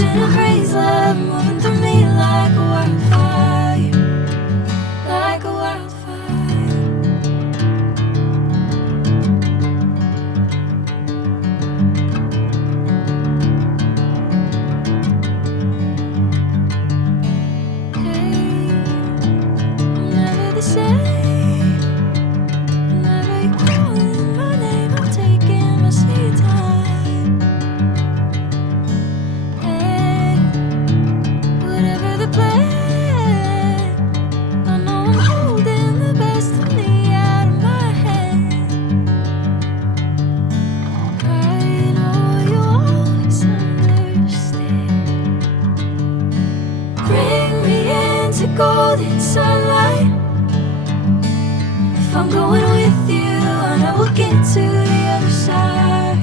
catching a craze, love moving through me like a wildfire, like a wildfire. Hey, I'm never the same. Whenever you're calling my name, I'm taking my sweet time. Hey, whatever the plan, I know I'm holding the best of me out of my hand. I know you always understand. Bring me into golden sunlight. If I'm going with you, I know we'll get to the other side.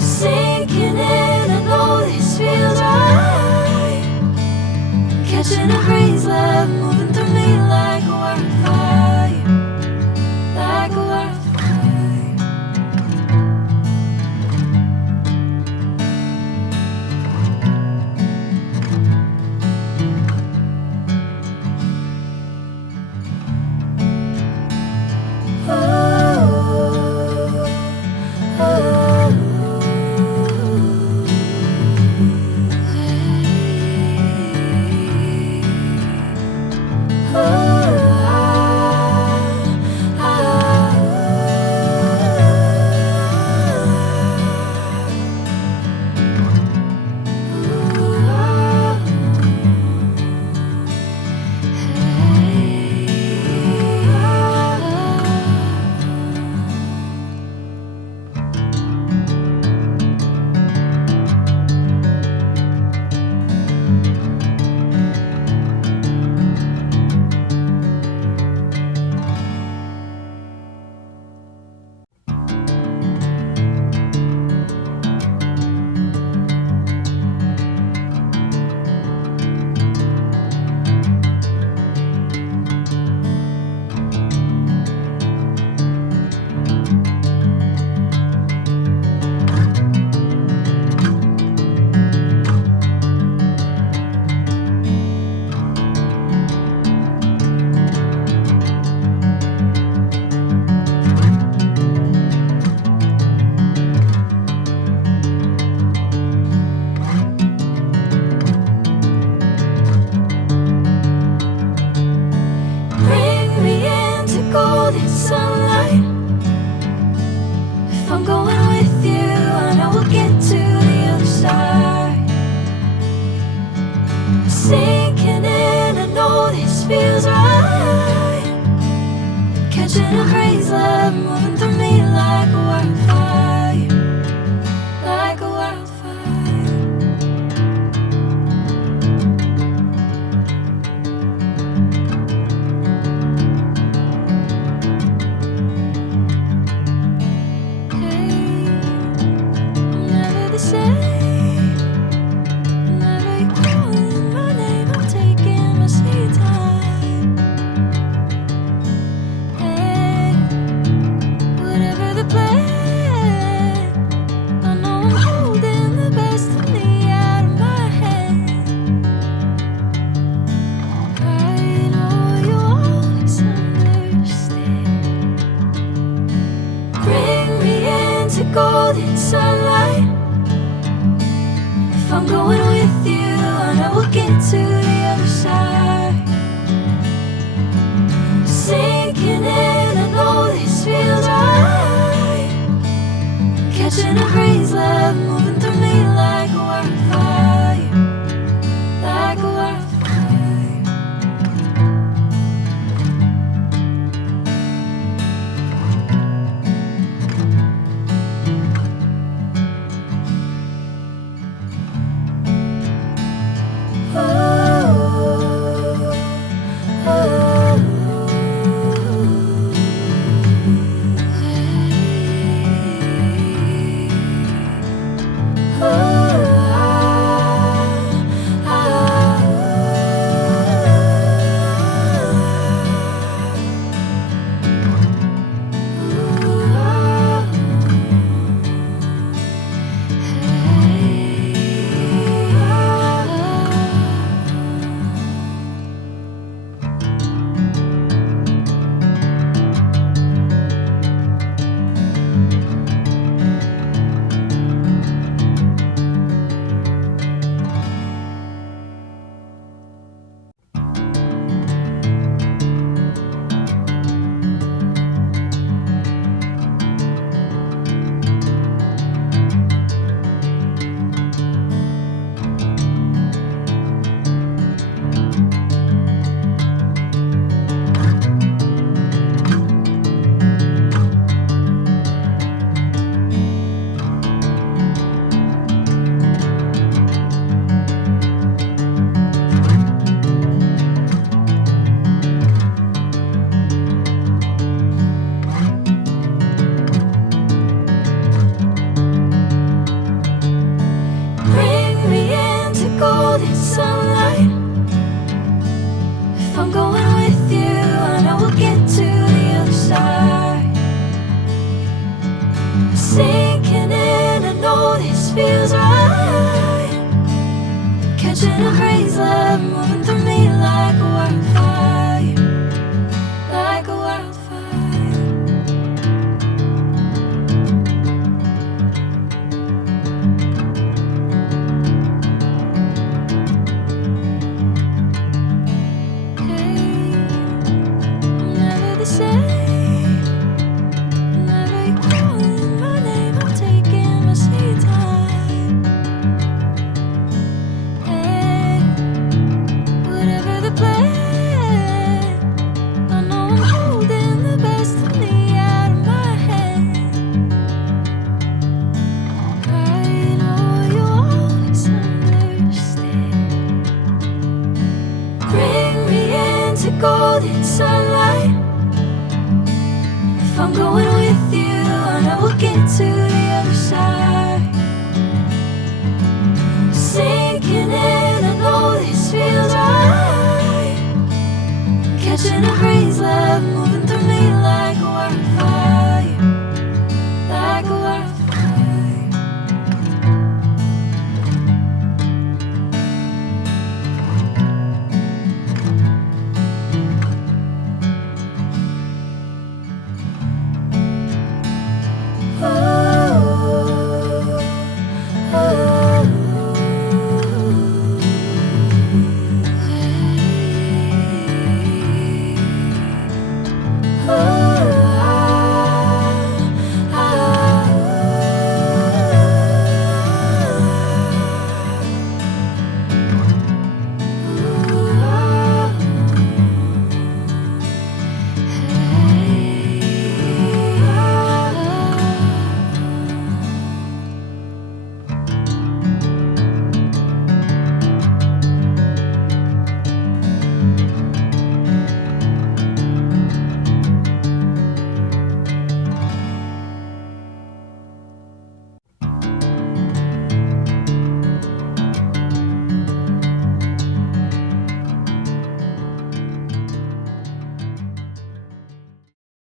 Sinking in, I know this feels right. Catching a craze, love moving through me like a wildfire, like a wildfire. Bring me into golden sunlight. If I'm going with you, I know we'll get to the other side. Sinking in, I know this feels right. Catching a craze, love moving through me like a wildfire, like a wildfire. Hey, I'm never the same. Whenever you're calling my name, I'm taking my sweet time. Hey, whatever the plan. sunlight. If I'm going with you, I know we'll get to the other side. Sinking in, I know this feels right. Catching a breeze, love moving through me like a wildfire, like a wildfire. Hey, I'm never the same. Whenever you're calling my name, I'm taking my sweet time. Hey, whatever the plan, I know I'm holding the best of me out of my hand. I know you always understand. Bring me into golden sunlight. If I'm going with you, I know we'll get to